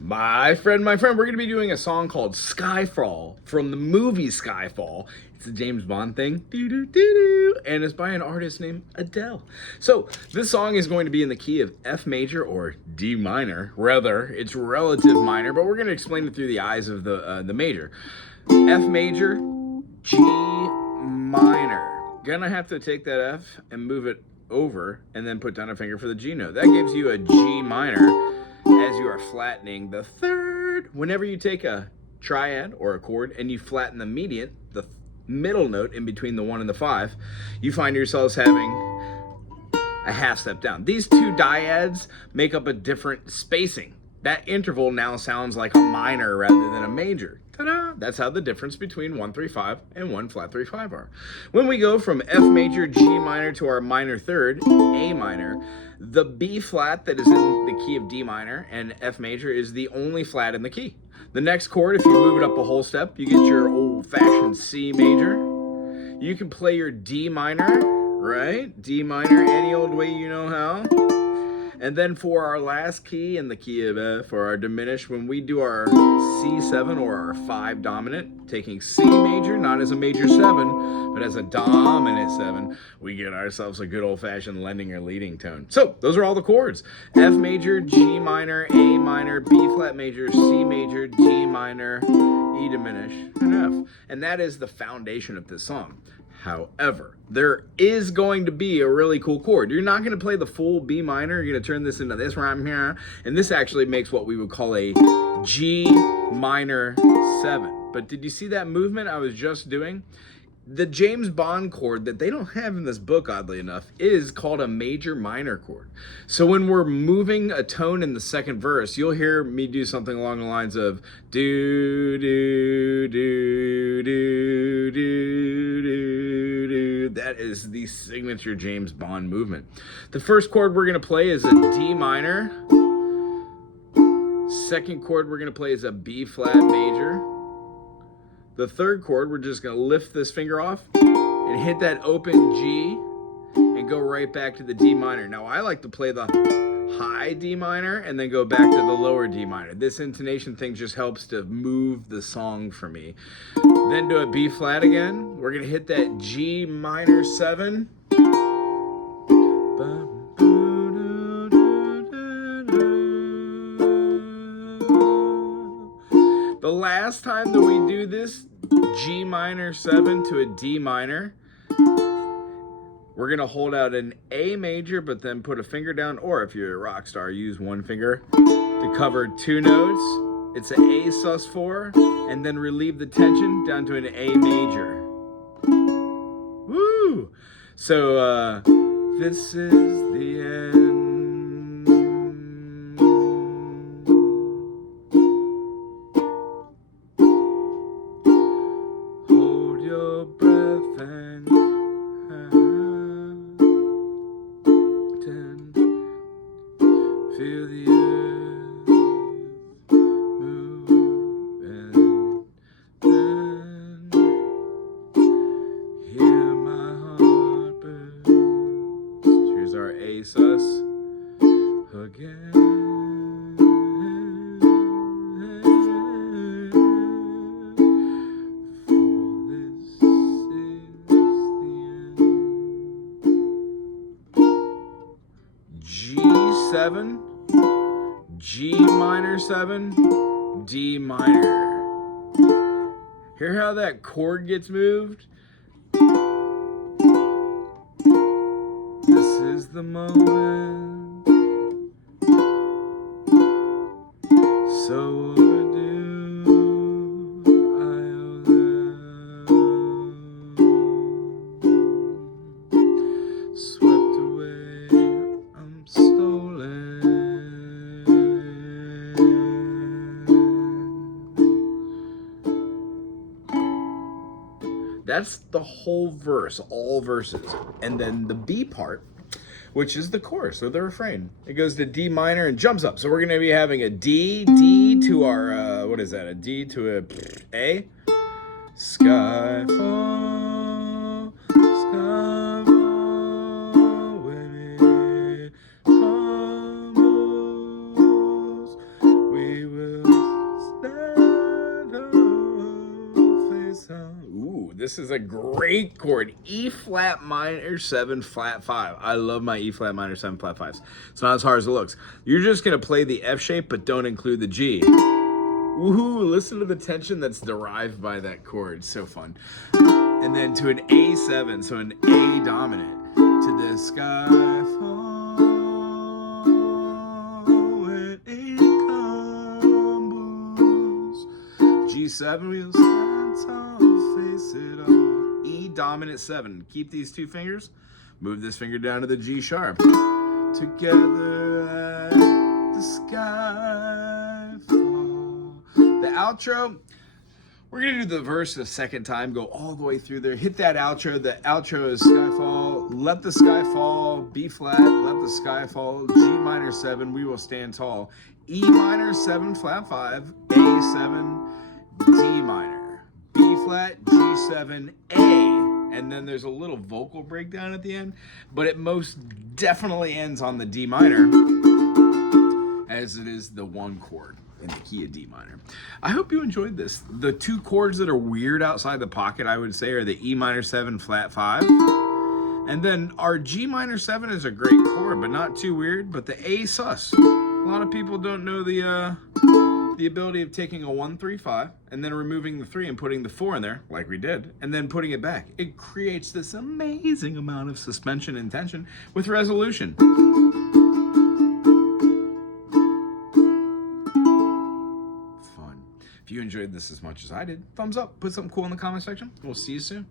My friend, we're going to be doing a song called Skyfall from the movie Skyfall. It's a James Bond thing. Doo-doo-doo-doo. And it's by an artist named Adele. So, this song is going to be in the key of F major or D minor. Rather, it's relative minor, but we're going to explain it through the eyes of the major. F major, G minor. Gonna have to take that F and move it over and then put down a finger for the G note. That gives you a G minor as you are flattening the third. Whenever you take a triad or a chord and you flatten the median, the middle note in between the 1 and the 5, you find yourselves having a half step down. These two dyads make up a different spacing. That interval now sounds like a minor rather than a major. Ta-da! That's how the difference between 1-3-5 and 1 flat 3-5 are. When we go from F major, G minor to our minor third, A minor, the B flat that is in the key of D minor and F major is the only flat in the key. The next chord, if you move it up a whole step, you get your old-fashioned C major. You can play your D minor, right? D minor any old way you know how. And then for our last key in the key of F, or our diminished, when we do our C7 or our 5 dominant, taking C major, not as a major 7, but as a dominant 7, we get ourselves a good old-fashioned lending or leading tone. So, those are all the chords. F major, G minor, A minor, B flat major, C major, D minor, E diminished, and F. And that is the foundation of this song. However, there is going to be a really cool chord. You're not going to play the full B minor. You're going to turn this into this rhyme here. And this actually makes what we would call a G minor 7. But did you see that movement I was just doing? The James Bond chord that they don't have in this book, oddly enough, is called a major minor chord. So when we're moving a tone in the second verse, you'll hear me do something along the lines of do, do, do, do, do, do, do. That is the signature James Bond movement. The first chord we're going to play is a D minor. Second chord we're going to play is a B flat major. The third chord, we're just going to lift this finger off and hit that open G and go right back to the D minor. Now, I like to play the high D minor and then go back to the lower D minor. This intonation thing just helps to move the song for me. Then do a B flat again. We're going to hit that G minor 7. The last time that we do this G minor 7 to a D minor, we're going to hold out an A major, but then put a finger down, or if you're a rock star, use one finger to cover 2 notes. It's an A sus4, and then relieve the tension down to an A major. Woo! So, this is the end. Feel the earth move and then hear my heart burst. Here's our A sus again. For this is the end. G7, G minor 7, D minor. Hear how that chord gets moved? This is the moment. So adieu, I'll swept away, I'm stolen. That's the whole verse, all verses. And then the B part, which is the chorus or the refrain. It goes to D minor and jumps up. So we're going to be having a D, D to our, what is that? A D to a Skyfall, skyfall, when it crumbles, we will This is a great chord. E flat minor 7 flat 5. I love my E flat minor 7 flat 5s. It's not as hard as it looks. You're just going to play the F shape, but don't include the G. Woohoo, listen to the tension that's derived by that chord. So fun. And then to an A7, so an A dominant. To the sky fall when it crumbles. G7, we'll stand tall, face it all. E dominant 7. Keep these two fingers. Move this finger down to the G sharp. Together at the sky fall. The outro, we're going to do the verse the second time, go all the way through there, hit that outro. The outro is Skyfall, let the sky fall, B flat, let the sky fall, G minor 7, we will stand tall, E minor 7 flat 5, A7, D minor, B flat, G7, A, and then there's a little vocal breakdown at the end, but it most definitely ends on the D minor, as it is the one chord in the key of D minor. I hope you enjoyed this. The two chords that are weird outside the pocket, I would say, are the E minor 7 flat 5. And then our G minor 7 is a great chord, but not too weird, but the A sus. A lot of people don't know the ability of taking a 1 3 5 and then removing the 3 and putting the 4 in there, like we did, and then putting it back. It creates this amazing amount of suspension and tension with resolution. If you enjoyed this as much as I did, thumbs up, put something cool in the comment section. We'll see you soon.